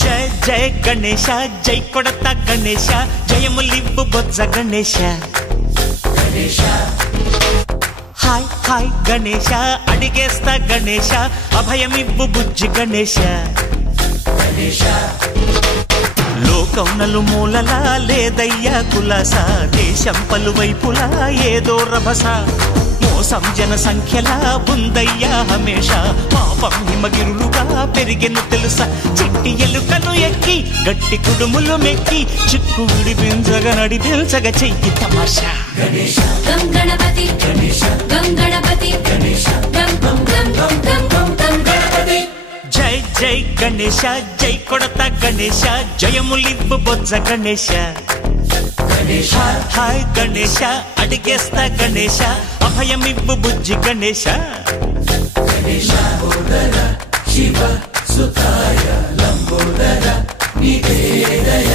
జయ గణేశ జై కొడత గణేశ జయములివ్వు బొజ్జ Ganesha hi hi Ganesha అడిగేస్తా Ganesha అభయమివ్వు బుజ్జి గణేశ లోకం నలుమూలలా లేదయ్యా కులాస దేశం పలువైపులా ఏదో రభస మోసం జన సంఖ్యలా ఉందయ్యా హమేష పాపం హిమగిరులుగా పెరిగెను తెలుసా చిట్టి ఎలుకను ఎక్కి గట్టి కుడుములు మెక్కి చిక్కు విడిపించగా నడిపించగా చెయ్యి తమాషా గం గణపతి గం గణపతి గం గణపతి జై జై గణేశ జై కొడత గణేశ జయములివ్వు బొజ్జ గణేశ హాయ్ గణేశ అడిగేస్తా గణేశ అభయమివ్వు బుజ్జి గణేశ శివ సుతాయ లంబోదర నివేదయ